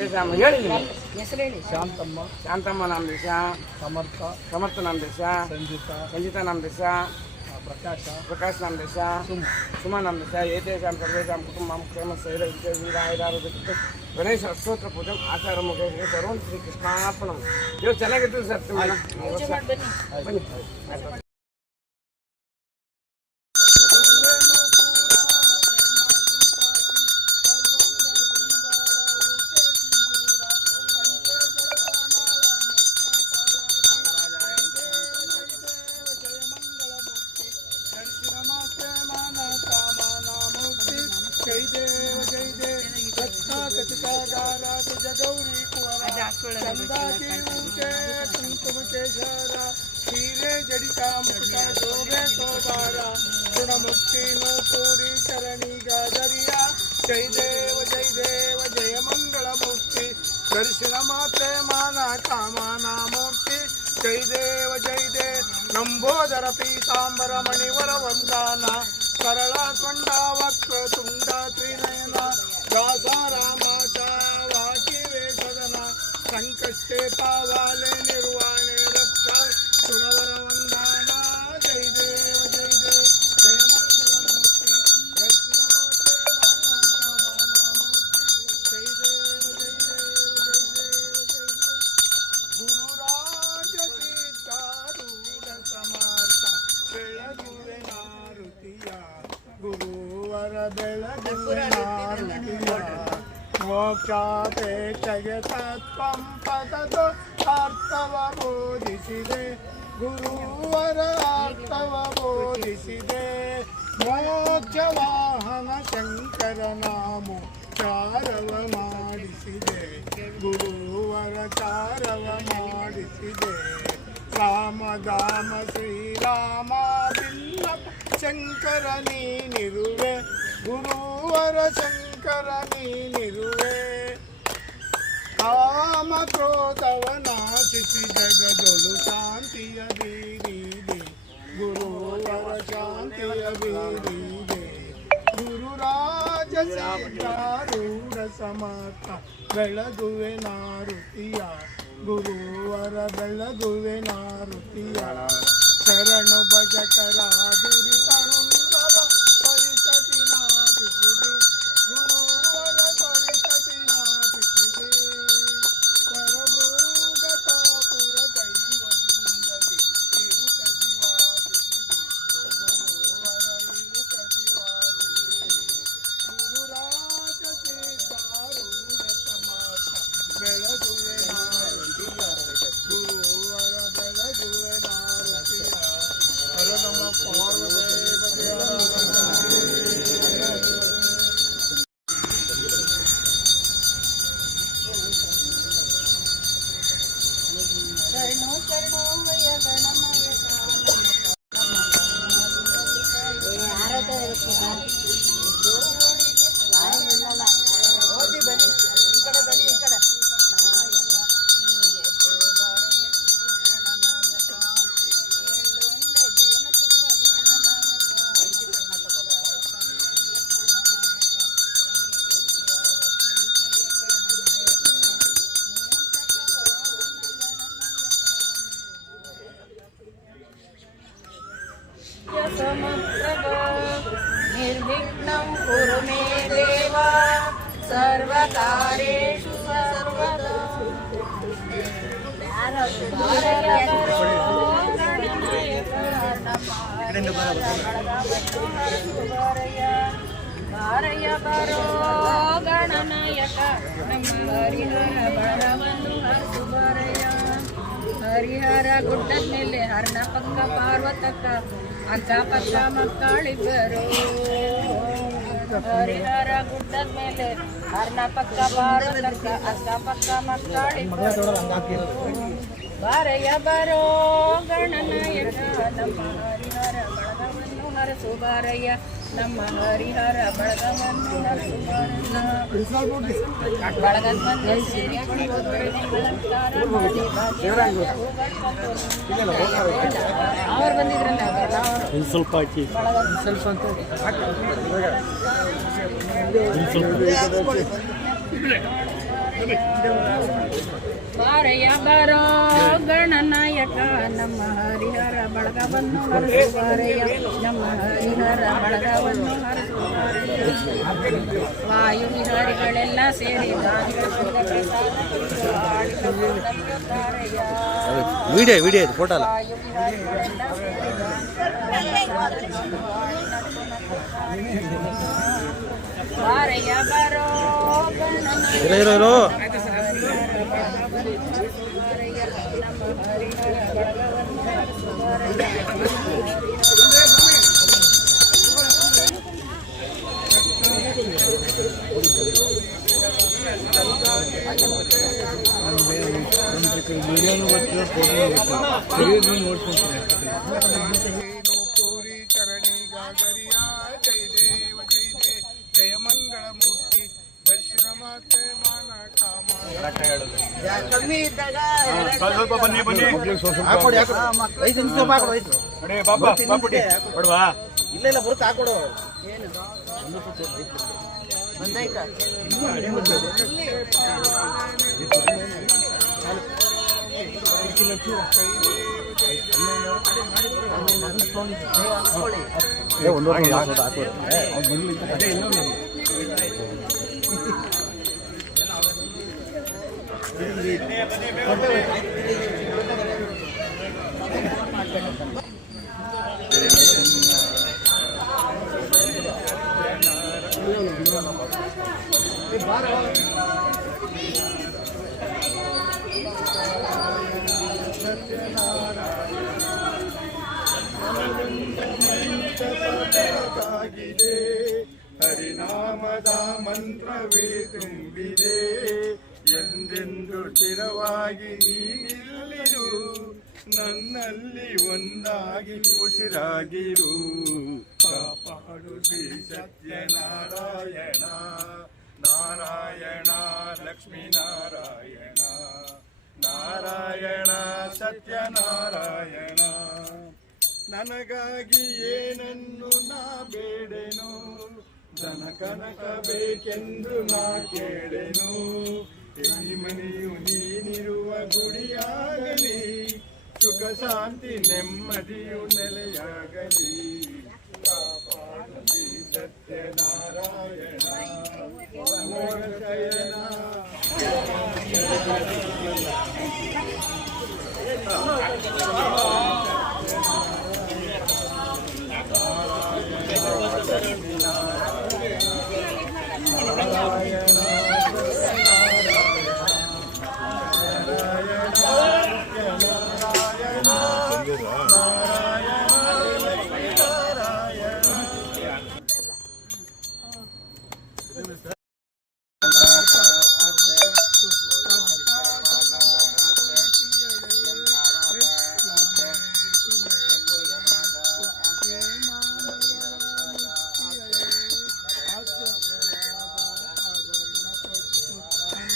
ಹೇಳಿ ಹೆಸರು ಹೇಳಿ. ಶಾಂತಮ್ಮ ನಾಮ ದೇಶ, ಸಮರ್ಥ ನಾಮ ದೇಶ, ಸಂಜಿತಾ ನಾಮ ದೇಶ, ಪ್ರಕಾಶ್ ನಾಮ ದೇಶ, ಸುಮಾ ನಾಮ ದೇಶ. ಏತೇಷಾಂ ಸರ್ವೇಷಾಂ ಕುಟುಂಬಂ ಕ್ಷೇಮ ಸ್ಥೈರ್ಯ ವಿಜಯ ವೀರಾಯುಧಾರೋಗ್ಯ ಗಣೇಶ ಅಷ್ಟೋತ್ರ ಪೂಜೆ ಆಚಾರ ಮುಖೇಶ ಸರ್ವಂ ಶ್ರೀ ಕೃಷ್ಣಾರ್ಪಣಂ. ನೀವು ಚೆನ್ನಾಗಿರ್ತೀವಿ ಸರ್. ಪೂಜೆ ಮಾಡಿ ಬನ್ನಿ. ಬನ್ನಿ. हीरे जड़िता मुक्ता शोभे तो बारा गुण मुक्ति नो पूरी चरणी गादरिया जय देव जय मंगल मूर्ति दर्शन माते माना कामाना मूर्ति जय देव नंबोदर पीतांबर मणिवर वंदना सरला स्वंडा वक्र तुंडा त्रिनयना दासा रामाचा वाकी वेदना संकष्टे पावाले निर्वाणे रक्षा सुरवर वंदना जय देव जय मंगल मूर्ति दर्शनमाते माना कामना मूर्ति जय देव गुरुराज सीतारूढ़ समर्थ बेळगुवे मारुतिय गुरुवर बेळगुवे मारुतिय ಮೋಕ್ಷಾಪೇಕ್ಷೆಗೆ ತತ್ವಂ ಪದದು ಅರ್ಥವ ಬೋಧಿಸಿದೆ ಗುರುವರ ಅರ್ಥವ ಬೋಧಿಸಿದೆ ಮೋಕ್ಷ ವಾಹನ ಶಂಕರನ ಮೋಕ್ಷಾರವ ಮಾಡಿಸಿದೆ ಗುರುವರ ಚಾರವ ಮಾಡಿಸಿದೆ ರಾಮಧಾಮ ಶ್ರೀರಾಮ ಬಿಲ್ಲಪ್ಪ ಶಂಕರ ನೀನಿರುವೆ ಗುರುವರ ಶಂಕರ ನೀನಿರುವೆ ಕಾಮ ಕ್ರೋಧವ ನಾಶಿಸಿ ಜಗದೊಳು ಶಾಂತಿಯ ಬೀರಿದೆ ಗುರುವರ ಶಾಂತಿಯ ಬೀರಿದೆ ಗುರುರಾಜ ಸಿದ್ಧಾರೂಢ ಸಮರ್ಥ ಬೆಳಗುವೆ ನಾರುತಿಯ ಗುರುವರ ಬೆಳಗುವೆ ನಾರುತಿಯ ಶರಣು ಭಜಕರ ದುರಿತರುಂದವ ಪರಿಸತಿ ನಾಟಿಸಿದೆ ಗುರುವರ ಪರಿಸತಿ ನಾಟಿಸಿದೆ ಪರಭೂಗತಾಪುರ ದೈವದಿಂದಲೇ ಇರುತ್ತದಿ ವಾಸಿಸಿದೆ ಗುರುವರ ಇರುತ್ತದಿ ವಾಸಿಸಿದೆ ಗುರುರಾಜ ಸಿದ್ಧಾರೂಢ ಸಮರ್ಥ ಬೆಳಗುವೆ ನಾರುತಿಯ ಗುರುವರ ಬೆಳಗುವೆ ನಾರುತಿಯ ಹರ ನಮ ಪಾರ್ವತಿ ಶರಣೋ ಶರಣೋ ವಯ ಗಣಮಯ ಹೋಗಿ ಬನ್ನಿ ಈ ಕಡೆ ಬನ್ನಿ ಈ ಕಡೆ निर्विघ्नं कुरु मे देव सर्वकार्येषु सर्वदा ಬಾರಯ್ಯ ಬರೋ ಗಣನಾಯಕ ನಮ್ಮ ಹರಿಹರ ಬಡವನ್ನು ಹರಿಸು ಬಾರಯ್ಯ ಹರಿಹರ ಗುಡ್ಡದ ಮೇಲೆ ಹರ್ಣ ಪಕ್ಕ ಪಾರ್ವತಕ್ಕ ಅಕ್ಕ ಪಕ್ಕ ಮಕ್ಕಳಿಬ್ಬರು ಹರಿಹರ ಗುಡ್ಡದ ಮೇಲೆ ಹರ್ಣ ಪಕ್ಕ ಪಾರ್ವತಕ್ಕ ಅಕ್ಕ ಪಕ್ಕ ಮಕ್ಕಳಿಬ್ಬರು ಬಾರಯ್ಯ ಬರೋ ಗಣನಾಯಕ ನಮ್ಮ ಹರಿಹರ ಬಳಗವನ್ನು ಹರಸು ಬಾರಯ್ಯ ನಮ್ಮ ಹರಿಹರ ಬಳಗವನ್ನು ಹರಸು ಬಳಗದ ಬಂದ ಅವ್ರು ಬಂದಿದ್ರಲ್ಲ ಸ್ವಲ್ಪ ಹಾಕಿ ಸ್ವಲ್ಪ ಬಾರೆಯ ಬರೋ ಗಣನಾಯಕ ನಮ್ಮ ಹರಿಹರ ಬಳಗವನ್ನು ಹರಿಸುವಾರೆಯ ನಮ್ಮ ಹರಿಹರ ಬಳಗವನ್ನು ಹರಿಸುವಾರೆಯ ವಾಯು ವಿಹಾರಿಗಳೆಲ್ಲ ಸೇರಿ ವಿಡಿಯೋ ಇದು ಫೋಟೋ ಅಲ್ಲ. ವಾಯು ವಿಹಾರಿಗಳೆಲ್ಲ ಬಾರೆಯ ಬರೋ ಇರೋ ಪೂರಿ ಚರಣಿ ಗಾಗರಿಯ ಜೈ ದೇವ ಜೈ ಜಯ ಜಯ ಮಂಗಳ ಮೂರ್ತಿ ದರ್ಶನ ಮಾತೆ ಮಾನ ಕಾಮ ಕಮ್ಮಿ ಇದ್ದಾಗ ಸ್ವಲ್ಪ ಬನ್ನಿ ಬನ್ನಿ ಹಾಕೊಡಿ 5 ನಿಮಿಷ ಹಾಕೊಡು 5 ನೋಡಿ ಬಾಬಾ ಬಾಪುಡಿ ಕೊಡುವಾ ಇಲ್ಲ ಇಲ್ಲ ಬರುತ್ತೆ ಹಾಕೊಡು ಬಂದಾಯ್ತಾ ಒಂದು ಹಾಕೊಡು ಹರಿನಾಮದ ಮಂತ್ರವೇ ತುಂಬಿದೆ ಎಂದೆಂದು ಸ್ಥಿರವಾಗಿ ನೀನಿಲ್ಲಿರು ನನ್ನಲ್ಲಿ ಒಂದಾಗಿ ಉಸಿರಾಗಿರು ಕಾಪಾಡು ಶ್ರೀ ಸತ್ಯನಾರಾಯಣ ನಾರಾಯಣ ಲಕ್ಷ್ಮೀ ನಾರಾಯಣ ನಾರಾಯಣ ಸತ್ಯನಾರಾಯಣ ನನಗಾಗಿ ಏನನ್ನು ನಾ ಬೇಡೆನು ಧನ ಕನಕ ಬೇಕೆಂದು ನಾ ಕೇಳೆನು ಈ ಮನೆಯು ನೀನಿರುವ ಗುಡಿಯಾಗಲಿ ಸುಖ ಶಾಂತಿ ನೆಮ್ಮದಿಯು ನೆಲೆಯಾಗಲಿ ಕಾಪಾಡು ಶ್ರೀ ಸತ್ಯನಾರಾಯಣ ನಾರಾಯಣ